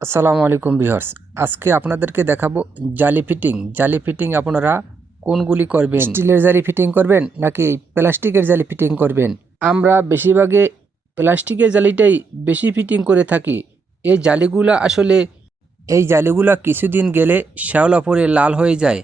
আসসালামু আলাইকুম বিহার্স আজকে আপনাদেরকে দেখাবো জালি ফিটিং। জালি ফিটিং আপনারা কোনগুলি করবেন? স্টিলের জালি ফিটিং করবেন নাকি প্লাস্টিকের জালি ফিটিং করবেন? আমরা বেশিরভাগে প্লাস্টিকের জালিটাই বেশি ফিটিং করে থাকি। এই জালিগুলা আসলে, এই জালিগুলা কিছুদিন গেলে শ্যাওলা পরে লাল হয়ে যায়।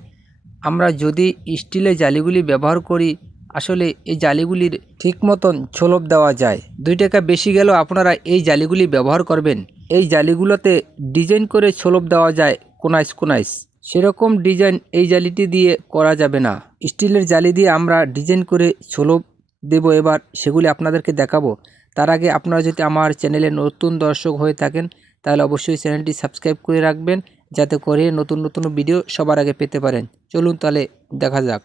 আমরা যদি স্টিলের জালিগুলি ব্যবহার করি, আসলে এই জালিগুলির ঠিক মতন ছোলপ দেওয়া যায়। দুই টাকা বেশি গেলেও আপনারা এই জালিগুলি ব্যবহার করবেন। এই জালিগুলোতে ডিজাইন করে ছোলপ দেওয়া যায় কোনাইস কোনাইস সেরকম ডিজাইন এই জালিটি দিয়ে করা যাবে না। স্টিলের জালি দিয়ে আমরা ডিজাইন করে ছোলপ দেব এবার, সেগুলি আপনাদেরকে দেখাবো। তার আগে আপনারা যদি আমার চ্যানেলে নতুন দর্শক হয়ে থাকেন, তাহলে অবশ্যই চ্যানেলটি সাবস্ক্রাইব করে রাখবেন, যাতে করে নতুন নতুন ভিডিও সবার আগে পেতে পারেন। চলুন তাহলে দেখা যাক।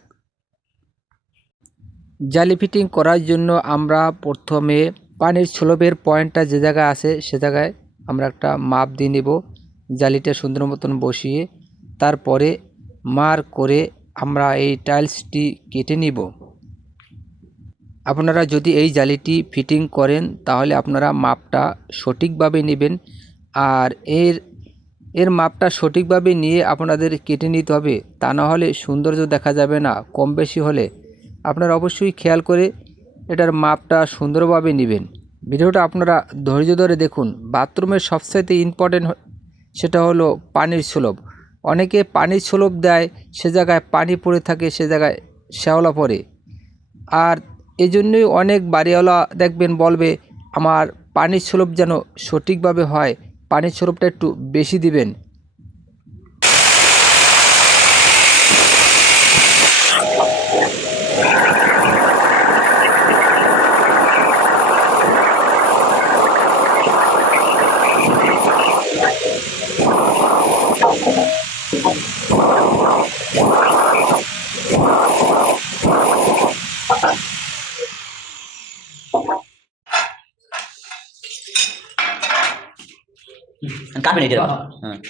জালি ফিটিং করার জন্য আমরা প্রথমে পানির ছোলবের পয়েন্টটা যে জায়গায় আছে সে জায়গায় আমরা একটা মাপ দিয়ে নেব, জালিটা সুন্দর মতন বসিয়ে তারপরে মার করে আমরা এই টাইলসটি কেটে নিব। আপনারা যদি এই জালিটি ফিটিং করেন তাহলে আপনারা মাপটা সঠিকভাবে নেবেন আর এর এর মাপটা সঠিকভাবে নিয়ে আপনাদের কেটে নিতে হবে, তা না হলে সৌন্দর্য দেখা যাবে না, কম বেশি হলে। আপনারা অবশ্যই খেয়াল করে এটার মাপটা সুন্দরভাবে নেবেন। ভিডিওটা আপনারা ধৈর্য ধরে দেখুন। বাথরুমের সবচাইতে ইম্পর্টেন্ট সেটা হলো পানির সুলভ। অনেকে পানির সুলভ দেয়, সে জায়গায় পানি পড়ে থাকে, সে জায়গায় শ্যাওলা পড়ে। আর এই জন্যই অনেক বাড়িওয়ালা দেখবেন বলবে, আমার পানির সুলভ যেন সঠিকভাবে হয়, পানির সুলভটা একটু বেশি দিবেন। 对理解的？嗯，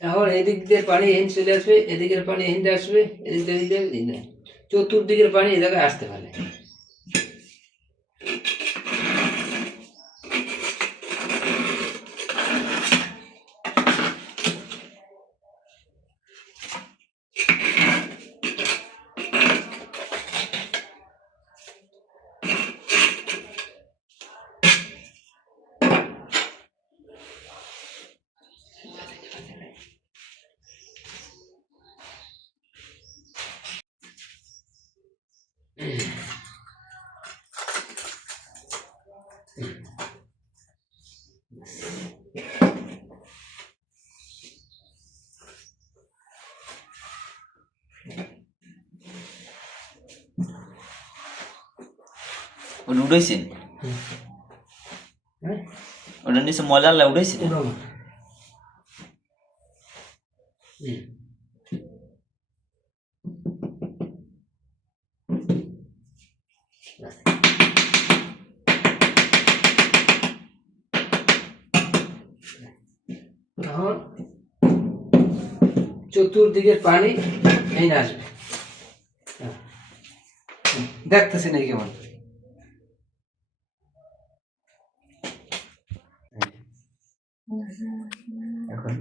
এখন এদিক দিয়ে পানি এহিন চলে আসবে, এদিকের পানি এহিন আসবে, এদিক দিয়ে চতুর্দিকের পানি এ আসতে পারে। ওটা উঠেছেন হ্যাঁ ওটা নিচে ময়লা লাগলে উঠেছেন উঠাবো। হুম। এখন চতুর্দিকের পানি এই না আসবে হ্যাঁ। হুম, দেখতেছেন এই কেমন এখন